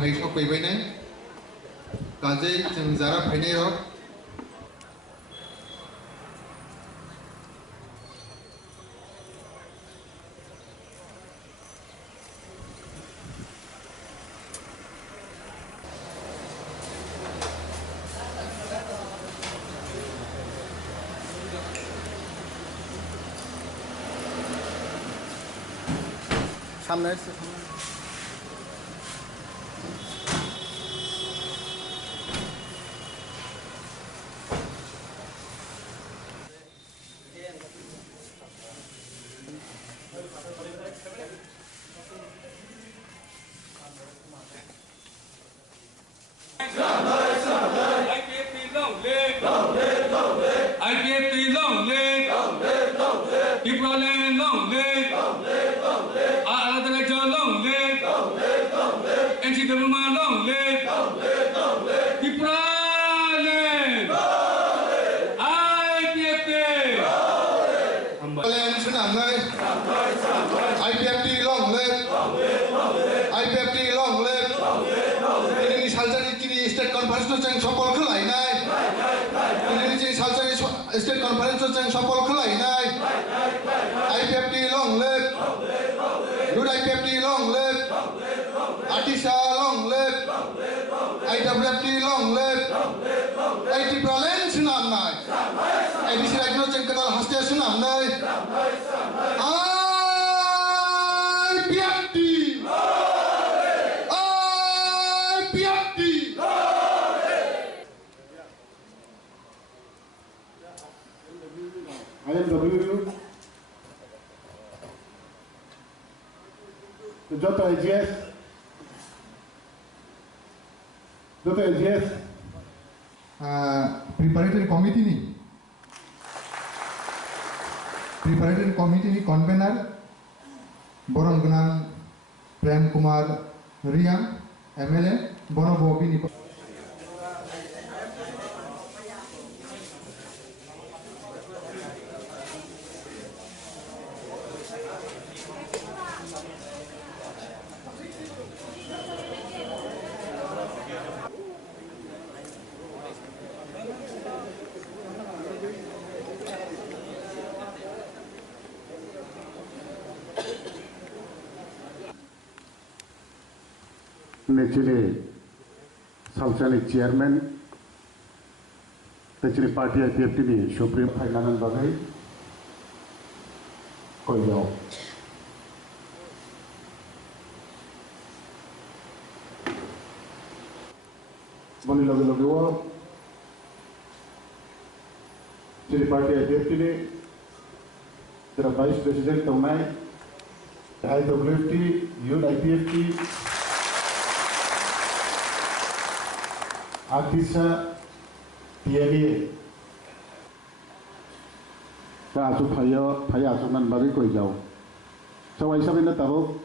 Hay सफैबायनो गाजै जों Zara फैनायाव सामने IPFT long live, Tripura land long live, Khlaijakha long live, NCWMA long live, Tripura land, IPFT. IPFT long live, IPFT long live. Ini Salsani kini state conference tu jeng sopol khlainak. Ini Salsani state conference tu jeng sopol khlainak. IPFT long live, Good IPFT long live, Atisa long live, IPFT long live. Tripura land sunam nai. IPC rajno jeng kenal hastia sunam nai. IPFT. IMW Dr. LGS Preparatory committee ni convener Borong Gunang Prem Kumar Riam MLA Bono Bobi ni Naturally, Salsani chairman, the party IPFT Supreme Finance Bagwi, Koyao. Bani Logo, the party IPFT, the Vice President Tomai, IPFT, IPFT. Atisa TNA Kasu Paya Sunan Bari Koyao. So I saw in the table,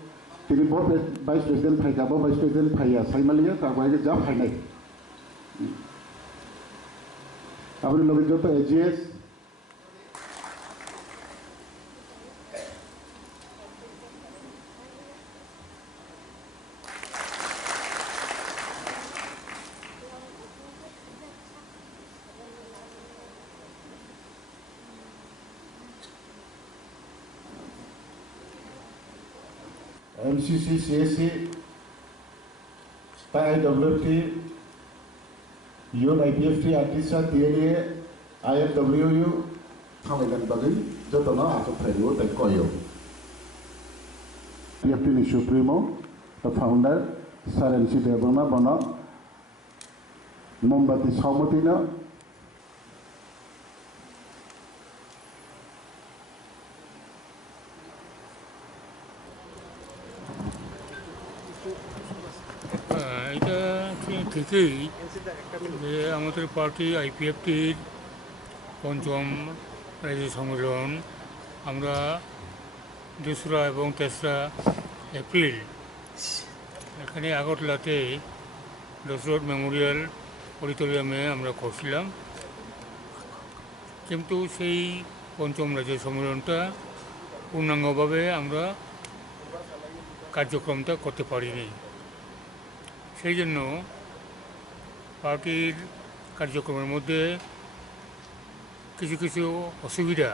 the Vice President Paikabo, Vice President Paya, Saimalia, Kawai Jam Hanek. I will look at the AGS. MCC, CSC, IWFT, IPFT, Atisa, TNA, IMWU, Thailand Bagwi, Jotona, Asoprayo, and Koyo. IPFT Supremo, the founder, Srangsalo Bono, Mombati Saumotina. এটা ঠিকই যে আমাদের party আইপিএফটির পঞ্চম রাজ্য সম্মেলন আমরা 2রা এবং 3রা April এখানে আগরতলাতে দশরথ মেমোরিয়াল অডিটোরিয়ামে আমরা করছিলাম, কিন্তু সেই পঞ্চম রাজ্য সম্মেলনটা পূর্ণাঙ্গভাবে আমরা কার্যক্রমটা করতে পারিনি। সেই জন্য পার্টির কার্যক্রমের মধ্যে কিছু কিছু অসুবিধা,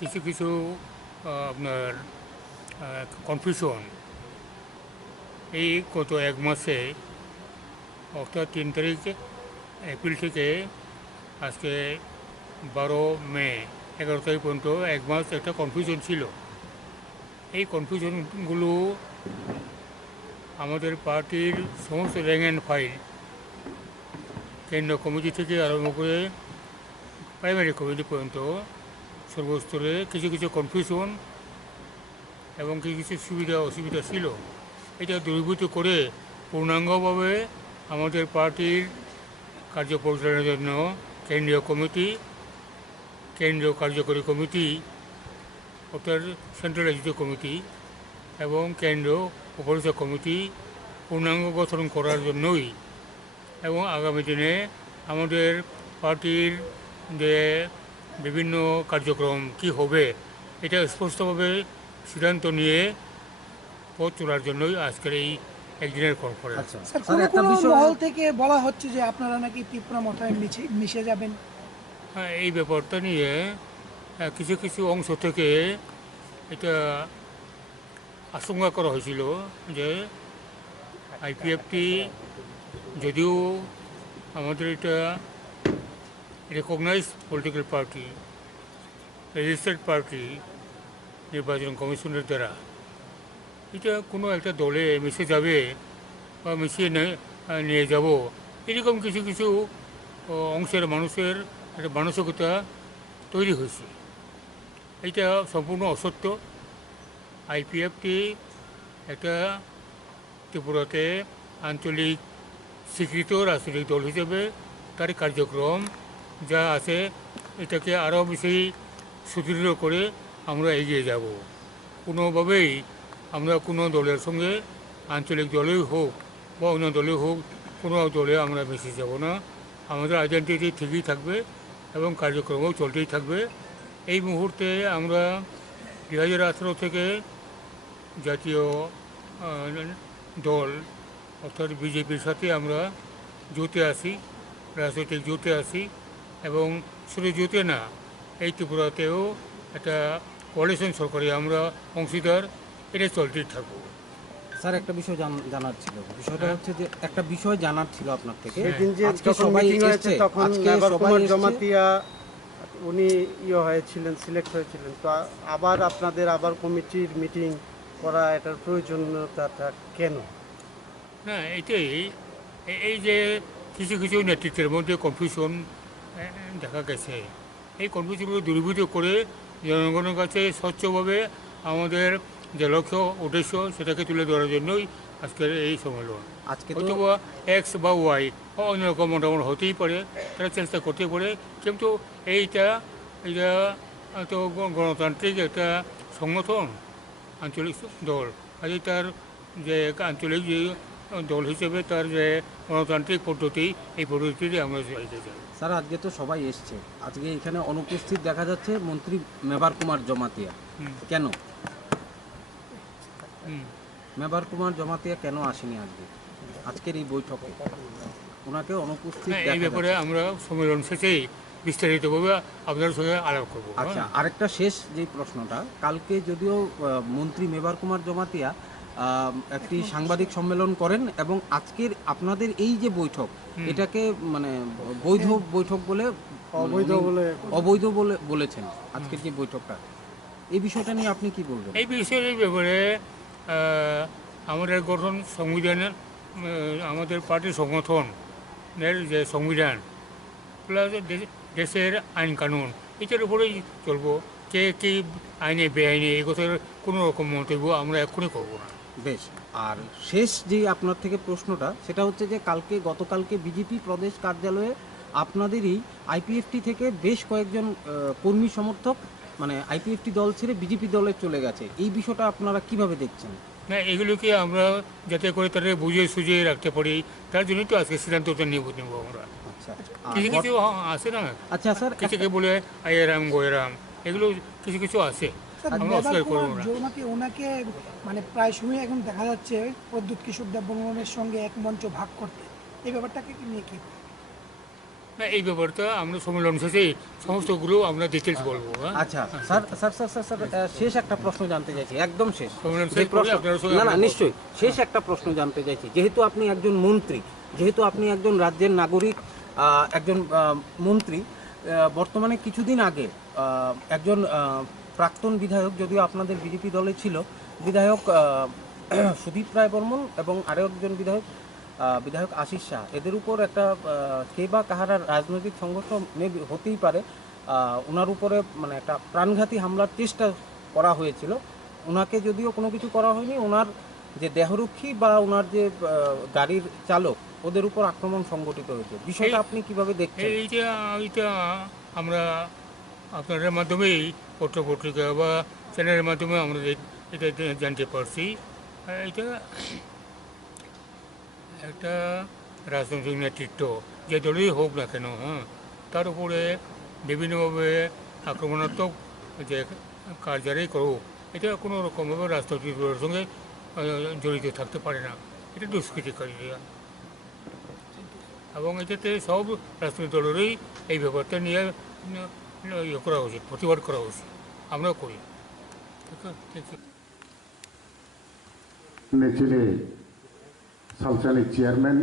কিছু কিছু আপনার কনফিউশন এই গত এক মাসে, অর্থাৎ 3 তারিখ এপ্রিল থেকে আজকে 12 মে 11 তারিখ পর্যন্ত এক মাস একটা কনফিউশন ছিল। এই কনফিউশনগুলো আমাদের পার্টির সমস্ত র্যাঙ্ক অ্যান্ড ফাইল, কেন্দ্রীয় কমিটি থেকে আরম্ভ করে প্রাইমারি কমিটি পর্যন্ত সর্বস্তরে কিছু কিছু কনফিউশন এবং কিছু কিছু সুবিধা অসুবিধা ছিল। এটা দূরীভূত করে পূর্ণাঙ্গভাবে আমাদের পার্টির কার্য পরিচালনার জন্য কেন্দ্রীয় কমিটি, কেন্দ্রীয় কার্যকরী কমিটি অর্থাৎ সেন্ট্রাল এক্সিকিউটিভ কমিটি এবং কেন্দ্রীয় উপদেষ্টা কমিটি পূর্ণাঙ্গ গঠন করার জন্যই এবং আগামী দিনে আমাদের পার্টির যে বিভিন্ন কার্যক্রম কি হবে এটা স্পষ্টভাবে সিদ্ধান্ত নিয়ে পথ চলার জন্যই আজকের এই একদিনের কনফারেন্স। স্যার, কোনো মহল থেকে বলা হচ্ছে যে আপনারা নাকি ত্রিপুরা মতায় মিশে যাবেন। হ্যাঁ, এই ব্যাপারটা নিয়ে কিছু কিছু অংশ থেকে এটা আশঙ্কা করা হয়েছিল যে আইপিএফটি যদিও আমাদের এটা recognise political party, registered party নির্বাচন কমিশনের দ্বারা, এটা কোনো একটা দলে মিশে যাবে বা মিশিয়ে নিয়ে যাব, এরকম কিছু কিছু অংশের মানুষের একটা মানসিকতা তৈরি হয়েছে। এটা সম্পূর্ণ অসত্য। আইপিএফটি একটা ত্রিপুরাতে আঞ্চলিক স্বীকৃত রাজনৈতিক দল হিসেবে তার কার্যক্রম যা আছে এটাকে আরও বেশি সুদৃঢ় করে আমরা এগিয়ে যাব। কোনোভাবেই আমরা কোনো দলের সঙ্গে, আঞ্চলিক দলেই হোক বা অন্য দলেই হোক, কোনো দলে আমরা মিশে যাব না। আমাদের আইডেন্টিটি ঠিকই থাকবে এবং কার্যক্রমও চলতেই থাকবে। এই মুহূর্তে আমরা 2018 থেকে জাতীয় দল অর্থাৎ বিজেপির সাথে আমরা জোটে আসি, রাজনৈতিক জোটে আসি এবং শুধু জোটে না, এই ত্রিপুরাতেও একটা কোয়ালিশন সরকারে আমরা অংশীদার, এটা চলতেই থাকবো। স্যার, একটা বিষয় জানার ছিল, বিষয়টা হচ্ছে যে একটা বিষয় জানার ছিল আপনার থেকে। সেদিন যে আজকে যখন সবাই মিটিং হয়েছে এসছে, তখন আজকে মেম্বার সবাই কুমার এসছে। জমাতিয়া উনি হয়েছিলেন, সিলেক্ট হয়েছিলেন, তো আবার আপনাদের আবার কমিটির মিটিং করা এটার প্রয়োজনীয়তাটা কেন? না, এটাই এই যে কিছু কিছু নেতৃত্বের মধ্যে কনফিউশন দেখা গেছে, এই কনফিউশনগুলো দূরীভূত করে জনগণের কাছে স্বচ্ছভাবে আমাদের যে লক্ষ্য উদ্দেশ্য সেটাকে তুলে ধরার জন্যই আজকের এই সম্মেলন। আজকে অথবা এক্স বা ওয়াই বা অন্যরকম মতামত হতেই পারে, তারা চেষ্টা করতে পারে, কিন্তু এটা তো গণতান্ত্রিক একটা সংগঠন, আঞ্চলিক দল, কাজে তার যে আঞ্চলিক যে দল হিসেবে তার যে গণতান্ত্রিক পদ্ধতি, এই পদ্ধতিতে আমরা চাইতে চাই। স্যার, আজকে তো সবাই এসছে, আজকে এখানে অনুপস্থিত দেখা যাচ্ছে মন্ত্রী মেবার কুমার জমাতিয়া। কেন মেবার কুমার জমাতিয়া কেন আসেনি আজকের এই বৈঠকে? ওনাকে অনুপস্থিত এই ব্যাপারে আমরা সম্মেলন শেষেই বিস্তারিতভাবে আপনার সঙ্গে আলাপ করবো। আচ্ছা, আরেকটা শেষ যে প্রশ্নটা, কালকে যদিও মন্ত্রী মেবার কুমার জমাতিয়া একটি সাংবাদিক সম্মেলন করেন এবং আজকের আপনাদের এই যে বৈঠক, এটাকে মানে বৈধ বৈঠক বলে অবৈধ বলে বলেছেন আজকের যে বৈঠকটা, এই বিষয়টা নিয়ে আপনি কি বলবেন? এই বিষয়ের ব্যাপারে আমাদের গঠন সংবিধানের, আমাদের পার্টির সংগঠনের যে সংবিধান প্লাস দেশের আইন কানুন, এটার উপরেই চলবো। কে কী আইনে বেআইনে এই কথার কোনো রকম মন্তব্য আমরা এক্ষুনি করবো না। বেশ, আর শেষ যে আপনার থেকে প্রশ্নটা, সেটা হচ্ছে যে গতকালকে বিজেপি প্রদেশ কার্যালয়ে আপনাদেরই আইপিএফটি থেকে বেশ কয়েকজন কর্মী সমর্থক মানে আইপিএফটি দল ছেড়ে বিজেপি দলে চলে গেছে, এই বিষয়টা আপনারা কিভাবে দেখছেন? না, এগুলোকে আমরা যাতে করে তাদের বুঝিয়ে সুঝিয়ে রাখতে পারি, তার জন্যই তো আজকে সিদ্ধান্তটা নেব আমরা। আচ্ছা, কিছু কিছু আছে না, আচ্ছা স্যার, কিছুকে বলে আয়েরাম গোয়েরাম, এগুলো কিছু কিছু আছে, স্যার, আমরা মেবার অস্বীকার কুমার করবো না। জৌমাকে ওনাকে মানে প্রায় সময় এখন দেখা যাচ্ছে প্রদ্যুৎ কিশোর দেববর্মনের সঙ্গে এক মঞ্চ ভাগ করতে, এই ব্যাপারটাকে নিয়ে কি? না, এই ব্যাপারটা আমরা সম্মেলন শেষে সমস্তগুলো আমরা ডিটেলস বলবো। হ্যাঁ? আচ্ছা sir sir sir sir sir শেষ একটা প্রশ্ন জানতে চাইছি, একদম শেষ। সম্মেলন যে শেষ করে প্রশ্ন- আপনার সঙ্গে না না আমরা নিশ্চয়ই শেষ একটা প্রশ্ন জানতে চাইছি, যেহেতু আপনি একজন মন্ত্রী, যেহেতু আপনি একজন রাজ্যের নাগরিক, একজন মন্ত্রী, বর্তমানে কিছুদিন আগে একজন প্রাক্তন বিধায়ক, যদিও আপনাদের বিজেপি দলে ছিল, বিধায়ক সুদীপ রায় বর্মন এবং আরও একজন বিধায়ক আশিস শাহ, এদের উপর একটা কে বা কাহারা রাজনৈতিক সংঘর্ষ হতেই পারে, ওনার উপরে মানে একটা প্রাণঘাতী হামলার চেষ্টা করা হয়েছিল। ওনাকে যদিও কোনো কিছু করা হয়নি, ওনার যে দেহরক্ষী বা ওনার যে গাড়ির চালক, ওদের উপর আক্রমণ সংঘটিত হয়েছে। বিষয়টা আপনি কিভাবে দেখছেন? এইটা আমরা আপনাদের মাধ্যমেই পত্রপত্রিকা বা চ্যানেলের মাধ্যমে আমরা এটা জানতে পারছি। এটা একটা রাজনৈতিক নেতৃত্ব যে দলেই হোক না কেন, হ্যাঁ, তার উপরে বিভিন্নভাবে আক্রমণাত্মক যে কাজ যারাই করুক, এটা কোনো রকমভাবে রাজনৈতিক দলের সঙ্গে জড়িত থাকতে পারে না। এটা দুষ্কৃতিকারীরা, এবং এটাতে সব রাজনৈতিক দলেরই এই ব্যাপারটা নিয়ে ইয়ে করা উচিত, প্রতিবাদ করা উচিত। আমরাও করি। ঠিক আছে। नेचुरे सालसानि चेयरमैन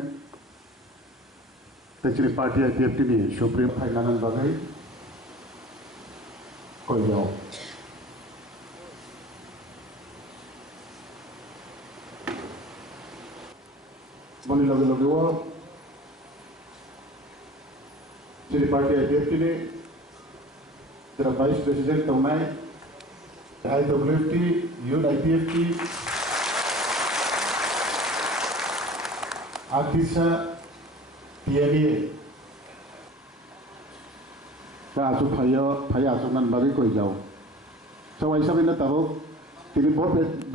नेचुरे पार्टी IPFT नि सुप्रीम फाइनाल बागै कोइयाव बनि लगे लगे वो नेचुरे पार्टी IPFT नि जरा वाइस प्रेसिडेंट तंनाय IWFT youth IPFT Artisa TNA Kasu Paya Sunan Bari Koijau. So I saw in the Tabo, the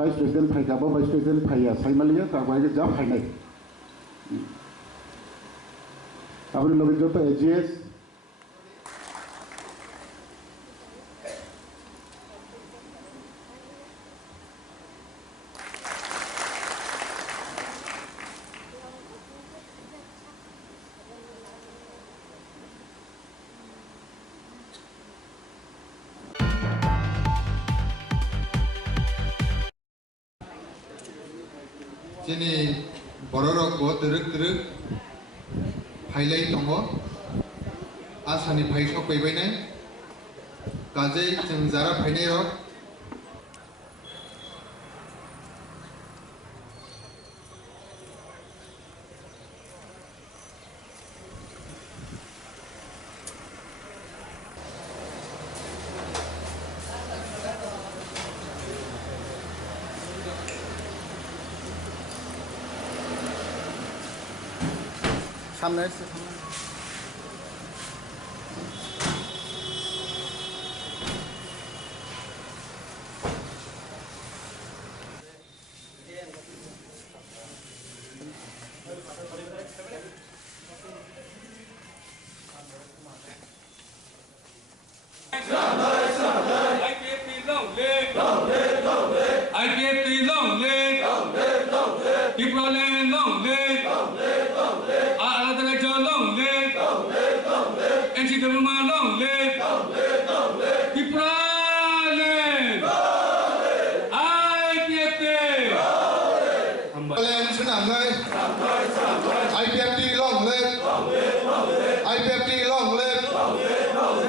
Vice President Paikabo, Vice President Paya, Saimalia, Tawai Jab Hainai. I will look at the AGS. जोंनि बर' रावखौ दोरोक दोरोक फाइलाय दङ आसामनिफ्राय सफैबायनाय गाजै जों Zara फाइनाय रक সামনে আসছে, সামনে IPFT long live, Tripura land long live, Khlaijakha long live, NCWMA long live, Tripura land, IPFT. Land Srangsalo, IPFT long live, IPFT long live.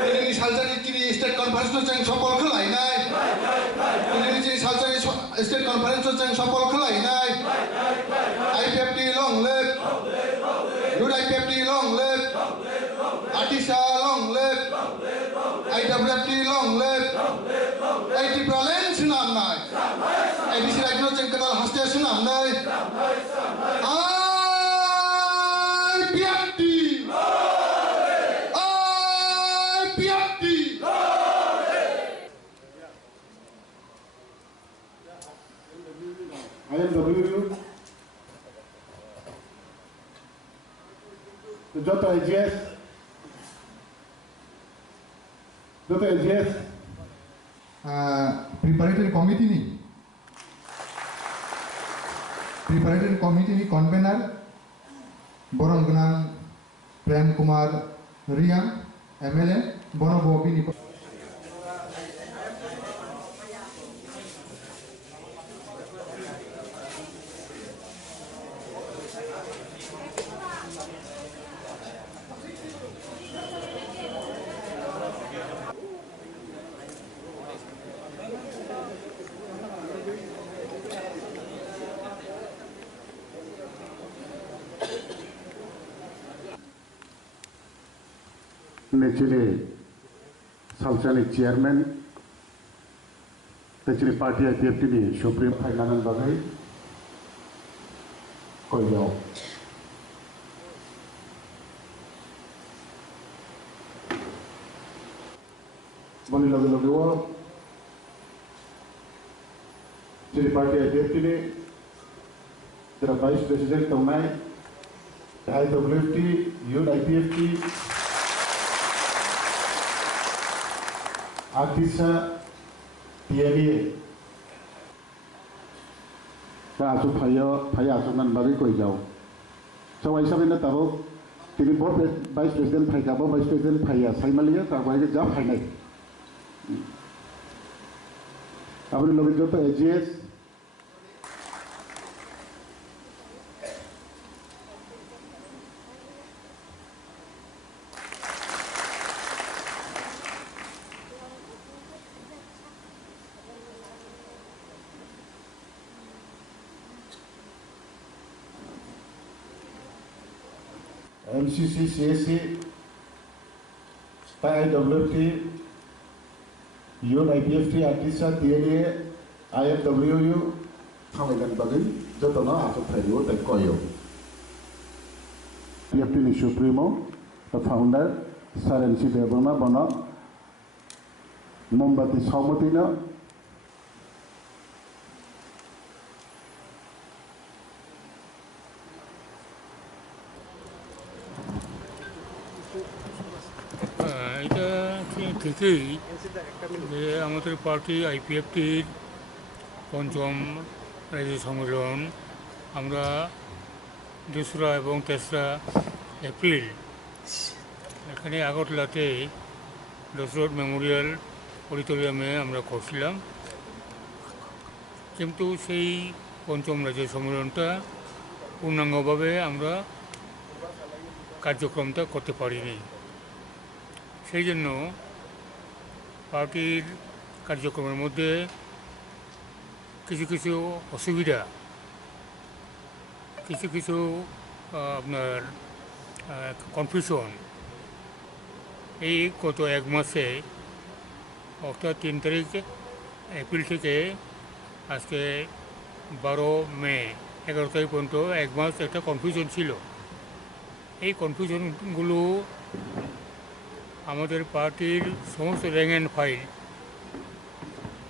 दिनैनि सालसानि तिनि स्टेट कनफारेन्सखौ जों सफल खालायनाय, दिनैनि जे सालसानि स्टेट कनफारेन्सखौ जों सफल खालायनाय, IPFT long live, youth IPFT long live, Artisa long live, IWFT long live, Tripura land Srangsalo, ADC रायजो जों गोदान हास्टेल Srangsalo, IPFT. IMW Dr. AGS Uh, Preparatory Committee ni convener Borong Gunang Prem Kumar Riang MLA Bono Bobi ni Naturally, Salsani chairman, the party IPFT ni Supreme Finance bagwi koyao. Boni loge wo, the party IPFT ni the vice president tongnai IPFT, youth IPFT. Artisa tiari asu phaya asu nan bagi koi jau sawai sabina tabo tini board vice president phai ka vice president phaya saimalia ta bai ja phai nai apni loge joto AGS MCC, CSC, IWFT, Youth IPFT, Artisa, TNA, IFWU, Thamilan Bagin, Jotona, Asopayo, the Koyo. IPFT ni Supremo, the founder, Srangsalo Deborna Bono, Mombati Saumatina, এটা ঠিকই যে আমাদের party আইপিএফটির পঞ্চম রাজ্য সম্মেলন আমরা 2রা এবং 3রা April এখানে আগরতলাতে দশরথ মেমোরিয়াল অডিটোরিয়ামে আমরা করছিলাম, কিন্তু সেই পঞ্চম রাজ্য সম্মেলনটা পূর্ণাঙ্গভাবে আমরা কার্যক্রমটা করতে পারিনি। সেই জন্য পার্টির কার্যক্রমের মধ্যে কিছু অসুবিধা, কিছু আপনার কনফিউশন এই গত 1 মাসে অর্থাৎ 3 তারিখ এপ্রিল থেকে আজকে 12 মে 11 তারিখ পর্যন্ত 1 মাস একটা কনফিউশন ছিল। এই কনফিউশনগুলো আমাদের পার্টির সমস্ত র্যাঙ্ক অ্যান্ড ফাইল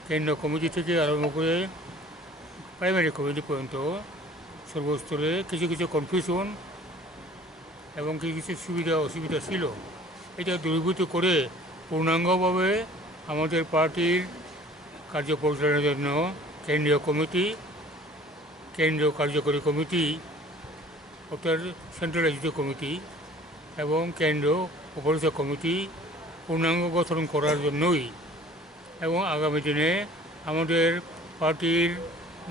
কেন্দ্রীয় কমিটি থেকে আরম্ভ করে প্রাইমারি কমিটি পর্যন্ত সর্বস্তরে কিছু কনফিউশন এবং কিছু অসুবিধা ছিল। এটা দূরীভূত করে পূর্ণাঙ্গভাবে আমাদের পার্টির কার্য পরিচালনার জন্য কেন্দ্রীয় কমিটি, কেন্দ্রীয় কার্যকরী কমিটি অর্থাৎ সেন্ট্রাল এক্সিকিউটিভ কমিটি এবং কেন্দ্রীয় উপদেষ্টা কমিটি পূর্ণাঙ্গ গঠন করার জন্যই এবং আগামী দিনে আমাদের পার্টির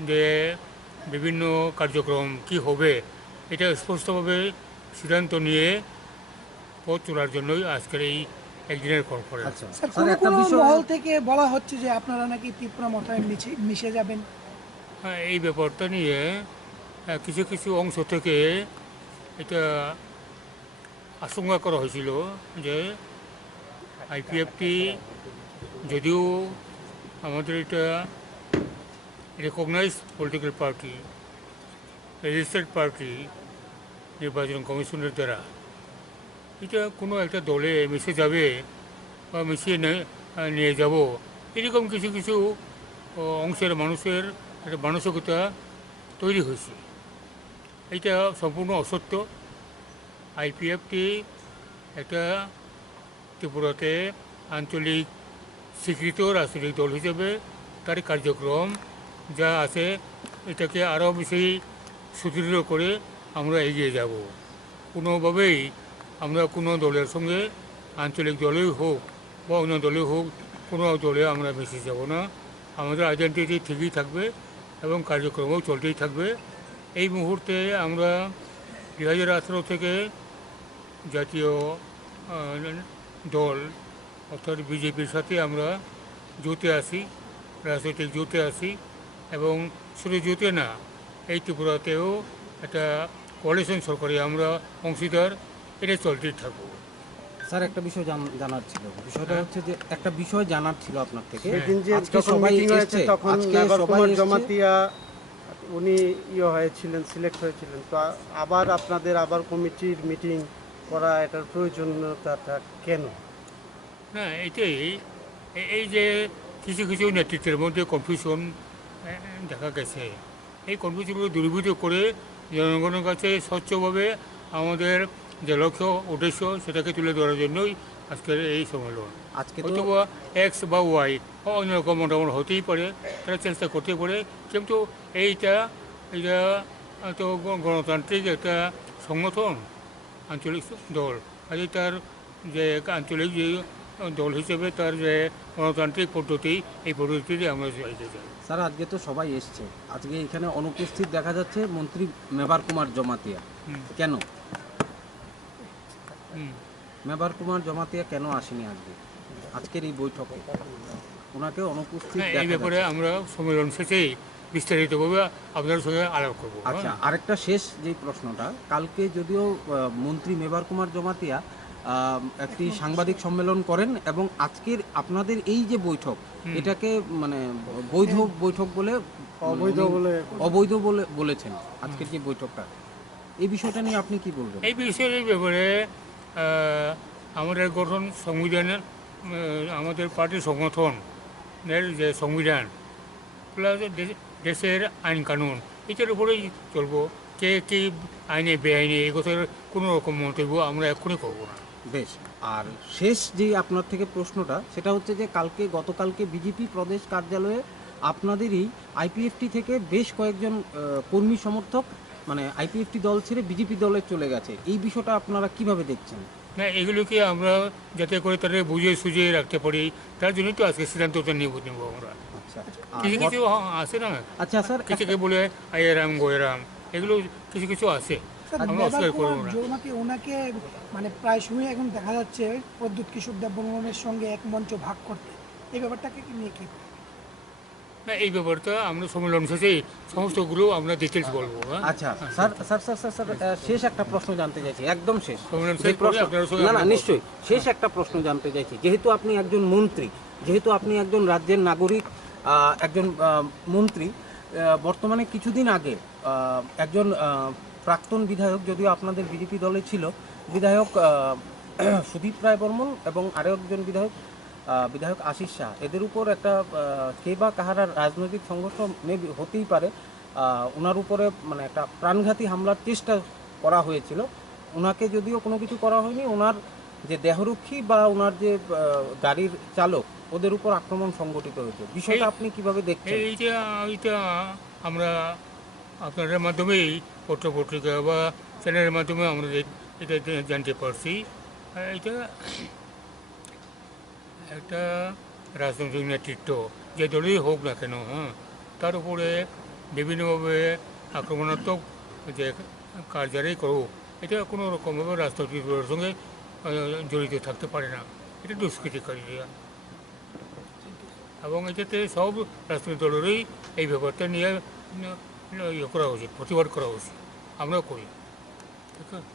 যে বিভিন্ন কার্যক্রম কি হবে এটা স্পষ্টভাবে সিদ্ধান্ত নিয়ে পথ চলার জন্যই আজকের এই একদিনের কনফারেন্স। স্যার, কোনো মহল থেকে বলা হচ্ছে যে আপনারা নাকি ত্রিপুরা মতায় মিশে যাবেন। হ্যাঁ, এই ব্যাপারটা নিয়ে কিছু অংশ থেকে এটা আশঙ্কা করা হয়েছিল যে আইপিএফটি যদিও আমাদের এটা recognised political party, registered party নির্বাচন কমিশনের দ্বারা, এটা কোনো একটা দলে মিশে যাবে বা মিশিয়ে নিয়ে যাব এরকম কিছু অংশের মানুষের একটা মানসিকতা তৈরি হয়েছে। এটা সম্পূর্ণ অসত্য। আইপিএফটি একটা ত্রিপুরাতে আঞ্চলিক স্বীকৃত রাজনৈতিক দল হিসেবে তার কার্যক্রম যা আছে এটাকে আরও বেশি সুদৃঢ় করে আমরা এগিয়ে যাব। কোনোভাবেই আমরা কোনো দলের সঙ্গে আঞ্চলিক দলেই হোক বা অন্য দলে হোক কোনো দলে আমরা মিশে যাব না। আমাদের আইডেন্টিটি ঠিকই থাকবে এবং কার্যক্রমও চলতেই থাকবে। এই মুহূর্তে আমরা 2018 থেকে জাতীয় দল অর্থাৎ বিজেপির সাথে আমরা জোটে আসি, রাজনৈতিক জোটে আসি এবং শুধু জোটে না, এই ত্রিপুরাতেও একটা কোয়ালিশন সরকারে আমরা অংশীদার, এটা চলতেই থাকবো। স্যার একটা বিষয় জানার ছিল, বিষয়টা হচ্ছে যে একটা বিষয় জানার ছিল আপনার থেকে। সেদিন যে আজকে যখন সবাই মিটিং হয়েছে এসছে, তখন আজকে মেবার সবাই কুমার এসছে। জমাতিয়া উনি হয়েছিলেন, সিলেক্ট হয়েছিলেন, তো আবার আপনাদের আবার কমিটির মিটিং করা এটার প্রয়োজনীয়তাটা কেন? না, এটাই এই যে কিছু কিছু নেতৃত্বের মধ্যে কনফিউশন দেখা গেছে, এই কনফিউশনগুলো দূরীভূত করে জনগণের কাছে স্বচ্ছভাবে আমাদের যে লক্ষ্য উদ্দেশ্য সেটাকে তুলে ধরার জন্যই আজকের এই সম্মেলন। আজকে তো হয়তো বা এক্স বা ওয়াই অন্যরকম মতামত হতেই পারে, তারা চেষ্টা করতে পারে, কিন্তু এটা তো গণতান্ত্রিক একটা সংগঠন, আঞ্চলিক দল, আর তার যে আঞ্চলিক যে দল হিসেবে তার যে গণতান্ত্রিক পদ্ধতি, এই পদ্ধতিতে আমরা চাইতে চাই। স্যার আজকে তো সবাই এসছে, আজকে এখানে অনুপস্থিত দেখা যাচ্ছে মন্ত্রী মেবার কুমার জমাতিয়া। কেন মেবার কুমার জমাতিয়া কেন আসেনি আজকের এই বৈঠকে? ওনাকে অনুপস্থিত এই দেখা ব্যাপারে যাচ্ছে। আমরা সম্মেলন শেষেই বিস্তারিতভাবে আপনার সঙ্গে আলাপ করবো। আচ্ছা, আরেকটা শেষ যে প্রশ্নটা, কালকে যদিও মন্ত্রী মেবার কুমার জমাতিয়া একটি সাংবাদিক সম্মেলন করেন এবং আজকের আপনাদের এই যে বৈঠক এটাকে মানে বৈধ বৈঠক বলে অবৈধ বলে বলেছেন আজকের যে বৈঠকটা, এই বিষয়টা নিয়ে আপনি কি বলবেন? এই বিষয়ের ব্যাপারে আমাদের গঠন সংবিধানের, আমাদের পার্টির সংগঠনের যে সংবিধান প্লাস দেশের আইন কানুন, এটার উপরেই চলবো। কে কী আইনে বেআইনে এই কথার কোনো রকম মন্তব্য আমরা এক্ষুনি করবো না। বেশ, আর শেষ যে আপনার থেকে প্রশ্নটা সেটা হচ্ছে যে গতকালকে বিজেপি প্রদেশ কার্যালয়ে আপনাদেরই IPFT থেকে বেশ কয়েকজন কর্মী সমর্থক মানে IPFT দল ছেড়ে বিজেপি দলে চলে গেছে, এই বিষয়টা আপনারা কিভাবে দেখছেন? না, এগুলোকে আমরা যাতে করে তাদের বুঝিয়ে সুঝিয়ে রাখতে পারি, তার জন্যই তো আজকে সিদ্ধান্তটা নেব আমরা। আচ্ছা, কিছু কিছু আছে না, আচ্ছা স্যার, কিছুকে বলে আয়েরাম গোয়েরাম, এগুলো কিছু কিছু আছে, আমরা অস্বীকার করবো না। ওনাকে মানে প্রায় সময় এখন দেখা যাচ্ছে প্রদ্যুৎ কিশোর দেববর্মনের সঙ্গে এক মঞ্চ ভাগ করতে, এই ব্যাপারটাকে নিয়ে কি? না, এই ব্যাপারটা আমরা সম্মেলন শেষে সমস্তগুলো আমরা ডিটেলস বলবো। আচ্ছা sir sir sir sir sir শেষ একটা প্রশ্ন জানতে চাইছি, একদম শেষ সম্মেলন যে শেষ করে প্রশ্ন, আপনার সঙ্গে না না আমরা নিশ্চয়ই শেষ একটা প্রশ্ন জানতে চাইছি, যেহেতু আপনি একজন মন্ত্রী, যেহেতু আপনি একজন রাজ্যের নাগরিক, একজন মন্ত্রী, বর্তমানে কিছুদিন আগে একজন প্রাক্তন বিধায়ক, যদিও আপনাদের বিজেপি দলে ছিল, বিধায়ক সুদীপ রায় বর্মন এবং আরও একজন বিধায়ক আশিস শাহ, এদের উপর একটা কে বা কাহারা রাজনৈতিক সংঘর্ষ হতেই পারে, ওনার উপরে মানে একটা প্রাণঘাতী হামলার চেষ্টা করা হয়েছিল। ওনাকে যদিও কোনো কিছু করা হয়নি, ওনার যে দেহরক্ষী বা ওনার যে গাড়ির চালক, ওদের উপর আক্রমণ সংগঠিত হয়েছে, বিষয়টা আপনি কিভাবে দেখছেন? এইটা আমরা আপনাদের মাধ্যমেই পত্রপত্রিকা বা চ্যানেলের মাধ্যমে আমরা এটা জানতে পারছি। এটা একটা রাজনৈতিক নেতৃত্ব যে দলই হোক না কেন, তার উপরে বিভিন্নভাবে আক্রমণাত্মক যে কাজ যারাই করুক, এটা কোনো রকমভাবে রাজনৈতিক দলের সঙ্গে জড়িত থাকতে পারে না, এটা দুষ্কৃতিকারীরা, এবং এটাতে সব রাজনৈতিক দলেরই এই ব্যাপারটা নিয়ে ইয়ে করা উচিত, প্রতিবাদ করা উচিত, আমরাও করি।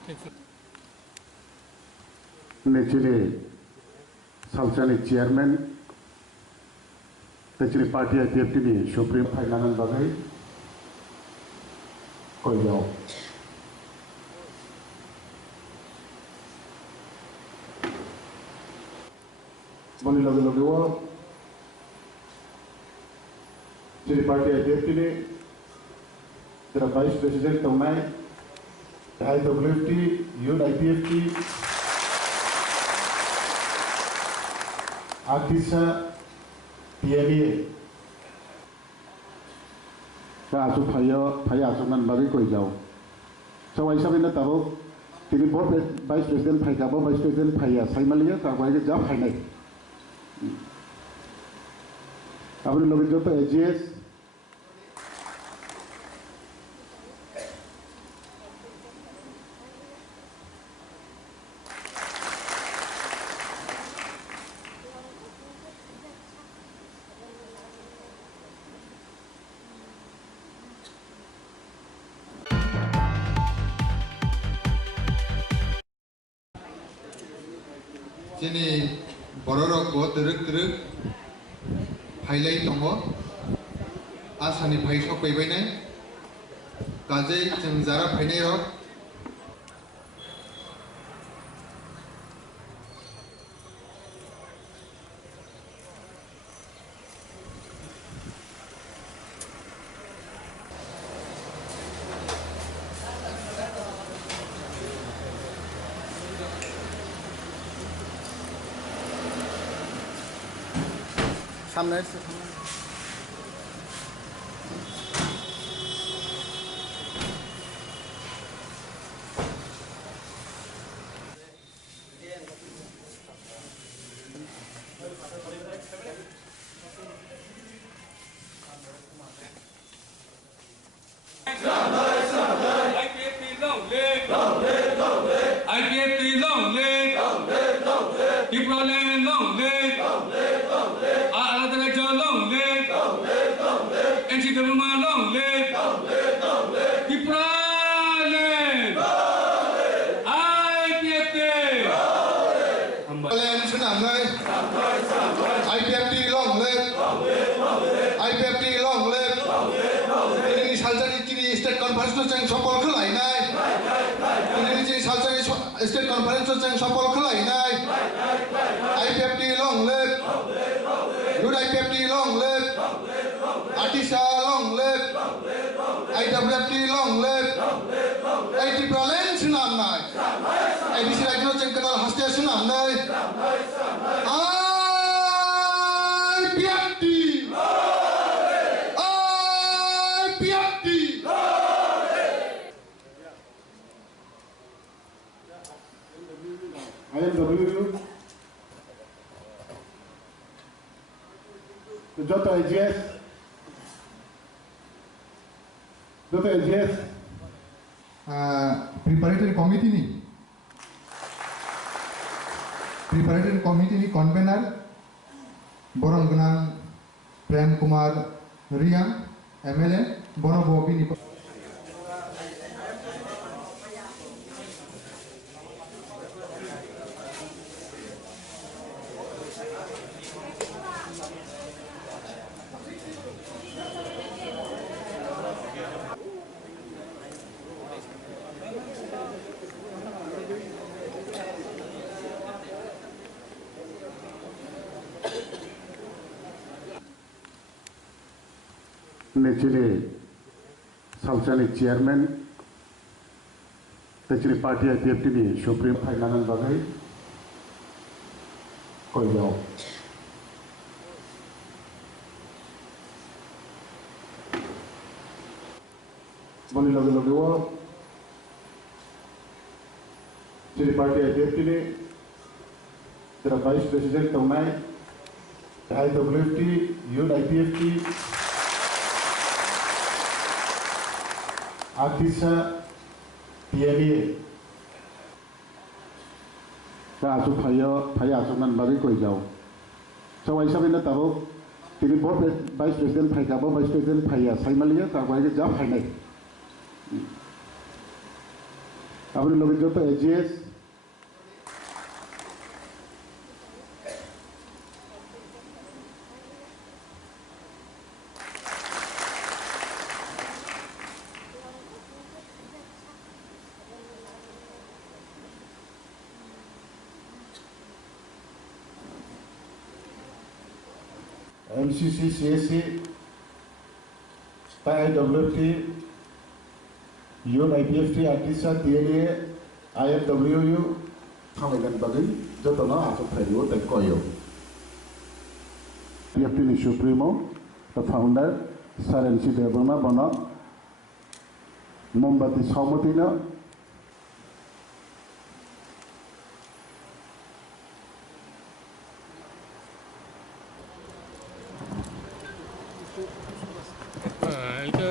ঠিক আছে। नेचुरे सालसानी चेयरमैन नेचुरे पार्टी IPFT नि सुप्रीम फाइनाल बागै कोई जाओ बोली लगे लगे वो नेचुरे पार्टी IPFT नि तेरा वाइस प्रेसिडेंट तमाय IPFT youth IPFT Artisa PLA आसु फाइया आसुनान बागै कई जाओ सवाई साबिना ताबो তিনি बोर्ड वाइस प्रेसिडेंट फाइकाबो वाइस प्रेसिडेंट फाइया साइमालिया ताबाय जा फाइनाय আপনি লোকের যত এজিএস যিনি बर' रावखौ दोरोक फाइलाय दङ आसानिफ्राय सफैबायनाय गाजै जों जारा फाइनाय रक সামনে IPFT long live! IPFT long live! Tripura land long live! Khlaijakha long live! NCWMA long live! Tripura land! IPFT! land senamnai IPFT long live IPFT long live ini Salsani kini state conference to jeng sopol khlainai ini ji Salsani state conference to jeng sopol khlainai IPFT long live good IPFT long live Atisa long live IPFT long live Tripura land senamnai edisi rajno jeng kenal hastia senamnai IPFT IPFT IMW যত AGS preparatory committee ni convener borong gunang Prem Kumar Riang MLA bono bobi ni नेचुरे सालसानी chairman नेचुरे party IPFT नि supreme फाइनाल बागै कई जाओ बनी लगे लगे वो नेचुरे पार्टी IPFT नि तेरा वाइस प्रेसिडेंट तौनाय IWFT youth IPFT Atisa tiari asu फाइया आसुनान बागै कई जाओ सवाई साबिना ताबो তিনি बोर्ड वाइस प्रेसिडेंट फाइकाबो वाइस प्रेसिडेंट फाइया साइमालिया ताबाय जा फाइनाय আপনি লোকের যত AGS MCC, CSC, IWFT, Youth IPFT, Atisa, TNA, IFWU, Khlaijakha bagui jotona aso phaiyo tai koyo. IPFT ni Supremo, the founder, Sarensi Debona Bono Mombati Somotina এটা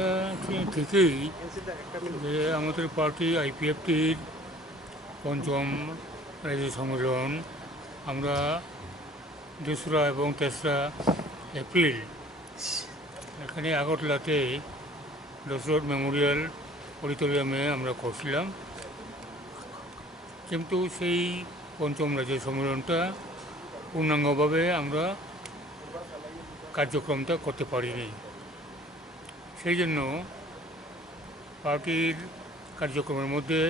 ঠিকই যে আমাদের পার্টি IPFTর পঞ্চম রাজ্য সম্মেলন আমরা 2রা এবং 3রা এপ্রিল এখানে আগরতলাতে দশরথ মেমোরিয়াল অডিটোরিয়ামে আমরা করছিলাম, কিন্তু সেই পঞ্চম রাজ্য সম্মেলনটা পূর্ণাঙ্গভাবে আমরা কার্যক্রমটা করতে পারিনি। সেই জন্য পার্টির কার্যক্রমের মধ্যে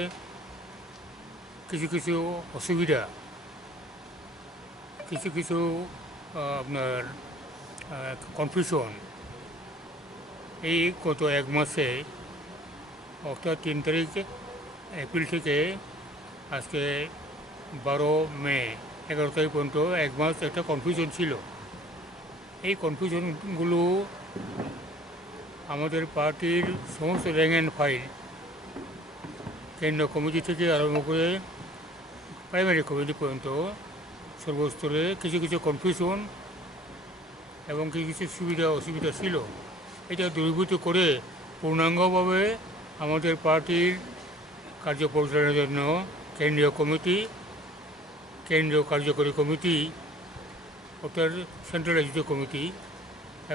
কিছু কিছু অসুবিধা, কিছু আপনার কনফিউশন এই গত 1 মাসে অর্থাৎ 3 তারিখ এপ্রিল থেকে আজকে 12 মে 11 তারিখ পর্যন্ত 1 মাস একটা কনফিউশন ছিল। এই কনফিউশনগুলো আমাদের পার্টির সমস্ত র্যাঙ্ক অ্যান্ড ফাইল কেন্দ্রীয় কমিটি থেকে আরম্ভ করে প্রাইমারি কমিটি পর্যন্ত সর্বস্তরে কিছু কনফিউশন এবং কিছু সুবিধা অসুবিধা ছিল। এটা দূরীভূত করে পূর্ণাঙ্গভাবে আমাদের পার্টির কার্য পরিচালনার জন্য কেন্দ্রীয় কমিটি, কেন্দ্রীয় কার্যকরী কমিটি অর্থাৎ সেন্ট্রাল এক্সিকিউটিভ কমিটি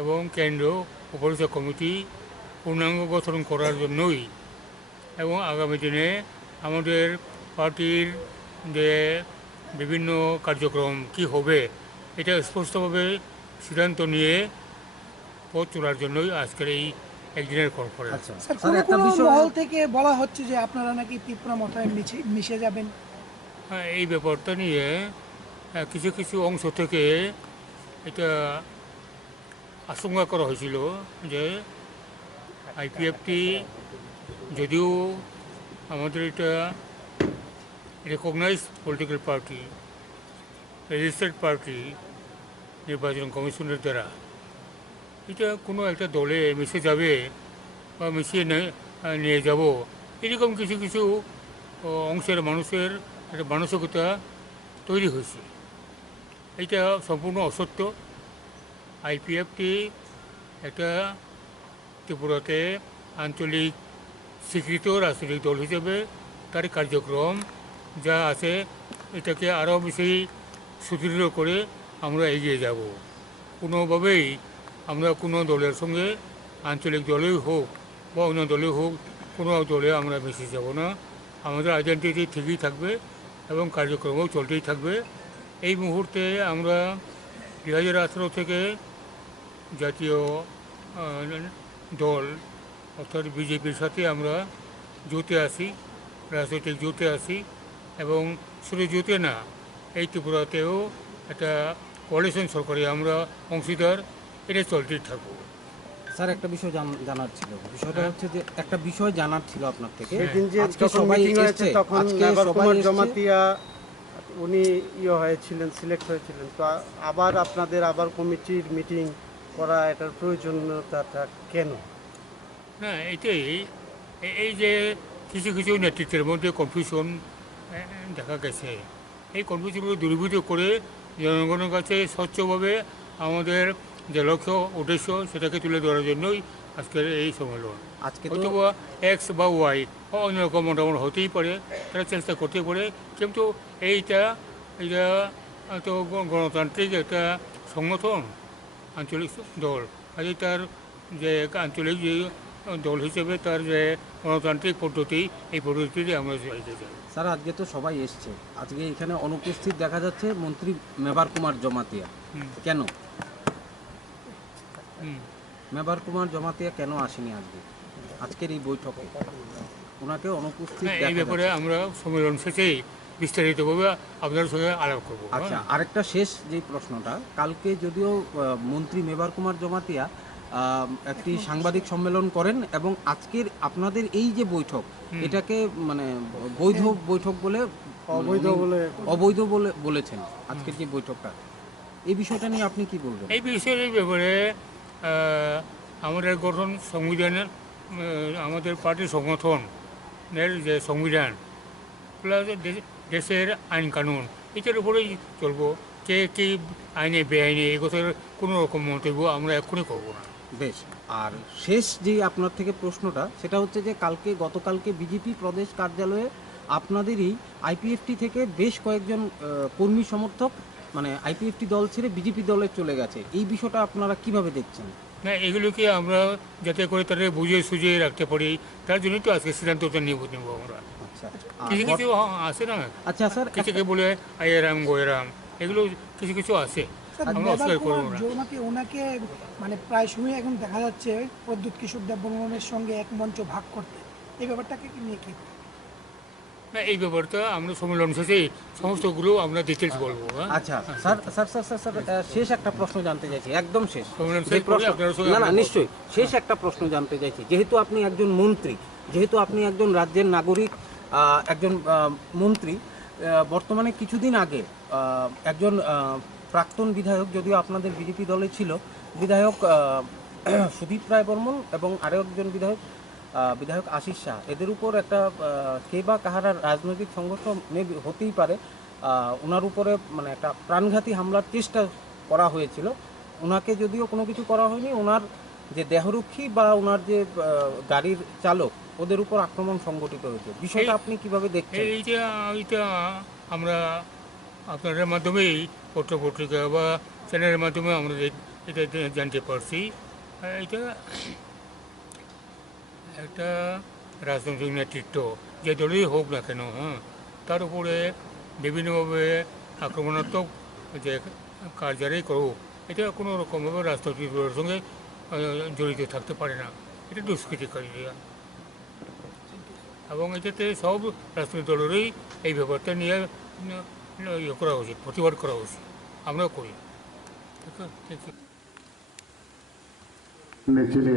এবং কেন্দ্রীয় উপদেষ্টা কমিটি পূর্ণাঙ্গ গঠন করার জন্যই এবং আগামী দিনে আমাদের পার্টির যে বিভিন্ন কার্যক্রম কি হবে এটা স্পষ্টভাবে সিদ্ধান্ত নিয়ে পথ চলার জন্যই আজকের এই একদিনের কনফারেন্স। স্যার, কোনো কোনো মহল থেকে বলা হচ্ছে যে আপনারা নাকি ত্রিপুরা মতায় মিশে যাবেন। হ্যাঁ, এই ব্যাপারটা নিয়ে কিছু অংশ থেকে এটা আশঙ্কা করা হয়েছিল যে IPFT যদিও আমাদের এটা recognise political party, registered party নির্বাচন কমিশনের দ্বারা, এটা কোনো একটা দলে মিশে যাবে বা মিশিয়ে নিয়ে যাব এরকম কিছু অংশের মানুষের একটা মানসিকতা তৈরি হয়েছে। এটা সম্পূর্ণ অসত্য। IPFT একটা ত্রিপুরাতে আঞ্চলিক স্বীকৃত রাজনৈতিক দল হিসেবে তার কার্যক্রম যা আছে এটাকে আরও বেশি সুদৃঢ় করে আমরা এগিয়ে যাব। কোনোভাবেই আমরা কোনো দলের সঙ্গে আঞ্চলিক দলেই হোক বা অন্য দলেই হোক কোনো দলে আমরা মিশে যাব না। আমাদের আইডেন্টিটি ঠিকই থাকবে এবং কার্যক্রমও চলতেই থাকবে। এই মুহূর্তে আমরা 2018 থেকে জাতীয় দল অর্থাৎ বিজেপির সাথে আমরা জোটে আসি, রাজনৈতিক জোটে আসি এবং শুধু জোটে না, এই ত্রিপুরাতেও একটা কোয়ালিশন সরকারে আমরা অংশীদার, এটা চলতেই থাকবো। স্যার, একটা বিষয় জানার ছিল, বিষয়টা হচ্ছে যে একটা বিষয় জানার ছিল আপনার থেকে। সেদিন যে আজকে যখন সবাই মিটিং হয়েছে এসেছে, তখন আজকে মেবার সবাই কুমার এসেছে। জমাতিয়া উনি হয়েছিলেন, সিলেক্ট হয়েছিলেন, তো আবার আপনাদের কমিটির মিটিং করা এটার প্রয়োজনীয়তাটা কেন? না, এটাই এই যে কিছু নেতৃত্বের মধ্যে কনফিউশন দেখা গেছে, এই কনফিউশনগুলো দূরীভূত করে জনগণের কাছে স্বচ্ছভাবে আমাদের যে লক্ষ্য উদ্দেশ্য সেটাকে তুলে ধরার জন্যই আজকের এই সম্মেলন। আজকে হয়তো বা X বা Y অন্য রকম মোটামুটি হতেই পারে, তারা চেষ্টা করতে পারে, কিন্তু এটা তো গণতান্ত্রিক একটা সংগঠন, আঞ্চলিক দল, কাজে তার যে আঞ্চলিক যে দল হিসেবে তার যে গণতান্ত্রিক পদ্ধতি, এই পদ্ধতিতে আমরা চাইতে চাই। স্যার, আজকে তো সবাই এসছে, আজকে এখানে অনুপস্থিত দেখা যাচ্ছে মন্ত্রী মেবার কুমার জমাতিয়া। কেন মেবার কুমার জমাতিয়া কেন আসেনি আজকের এই বৈঠকে? ওনাকে অনুপস্থিত দেখা এই ব্যাপারে আমরা সম্মেলন শেষেই বিস্তারিতভাবে আপনার সঙ্গে আলাপ করবো। আচ্ছা, আরেকটা শেষ যে প্রশ্নটা, কালকে যদিও মন্ত্রী মেবার কুমার জমাতিয়া একটি সাংবাদিক সম্মেলন করেন এবং আজকের আপনাদের এই যে বৈঠক এটাকে মানে বৈধ বৈঠক বলে অবৈধ বলে বলেছেন আজকের যে বৈঠকটা, এই বিষয়টা নিয়ে আপনি কি বলবেন? এই বিষয়ের ব্যাপারে আমাদের গঠন সংবিধানের আমাদের পার্টির সংগঠনের যে সংবিধান প্লাস দেশের আইন কানুন এটার উপরেই চলবো। কে কী আইনে বেআইনে এগোতের কোনো রকম মন্তব্য আমরা এক্ষুনি করবো না। বেশ, আর শেষ যে আপনার থেকে প্রশ্নটা সেটা হচ্ছে যে গতকালকে বিজেপি প্রদেশ কার্যালয়ে আপনাদেরই আইপিএফটি থেকে বেশ কয়েকজন কর্মী সমর্থক মানে আইপিএফটি দল ছেড়ে বিজেপি দলে চলে গেছে, এই বিষয়টা আপনারা কিভাবে দেখছেন? না, এগুলোকে আমরা যাতে করে তাদের বুঝিয়ে সুঝিয়ে রাখতে পারি তার জন্যই তো আজকে সিদ্ধান্তটা নেব আমরা। আচ্ছা, কিছু কিছু আছে না, আচ্ছা স্যার, কিছুকে বলে আয়েরাম গোয়েরাম, এগুলো কিছু কিছু আছে, আমরা অস্বীকার করবো না। ওনাকে মানে প্রায় সময় এখন দেখা যাচ্ছে প্রদ্যুৎ কিশোর দেববর্মনের সঙ্গে এক মঞ্চ ভাগ করতে, এই ব্যাপারটাকে নিয়ে কি? না, এই ব্যাপারটা আমরা সম্মেলন শেষে সমস্তগুলো আমরা ডিটেলস বলবো। আচ্ছা sir sir sir sir sir শেষ একটা প্রশ্ন জানতে চাইছি, একদম শেষ। সম্মেলন শেষ করে আপনার সঙ্গে না না নিশ্চয়ই, শেষ একটা প্রশ্ন জানতে চাইছি, যেহেতু আপনি একজন মন্ত্রী, যেহেতু আপনি একজন রাজ্যের নাগরিক, একজন মন্ত্রী, বর্তমানে কিছুদিন আগে একজন প্রাক্তন বিধায়ক, যদিও আপনাদের বিজেপি দলে ছিল, বিধায়ক সুদীপ রায় বর্মন এবং আরও একজন বিধায়ক আশিস শাহ, এদের উপর একটা কে বা কাহারা রাজনৈতিক সংঘর্ষ হতেই পারে, ওনার উপরে মানে একটা প্রাণঘাতী হামলার চেষ্টা করা হয়েছিল। ওনাকে যদিও কোনো কিছু করা হয়নি, ওনার যে দেহরক্ষী বা ওনার যে গাড়ির চালক, ওদের উপর আক্রমণ সংঘটিত হয়েছে, বিষয়টা আপনি কিভাবে দেখছেন? এইটা আমরা আপনাদের মাধ্যমেই পত্রপত্রিকা বা চ্যানেলের মাধ্যমে আমরা এটা জানতে পারছি। এটা একটা রাজনৈতিক নেতৃত্ব যে দলেই হোক না কেন, তার উপরে বিভিন্নভাবে আক্রমণাত্মক যে কাজ যারাই করুক, এটা কোনো রকমভাবে রাজনৈতিক দলের সঙ্গে জড়িত থাকতে পারে না, এটা দুষ্কৃতিকারীরা। এবং এটাতে সব রাজনৈতিক দলেরই এই ব্যাপারটা নিয়ে ইয়ে করা উচিত, প্রতিবাদ করা উচিত, আমরাও করি। ঠিক আছে। নেচিলে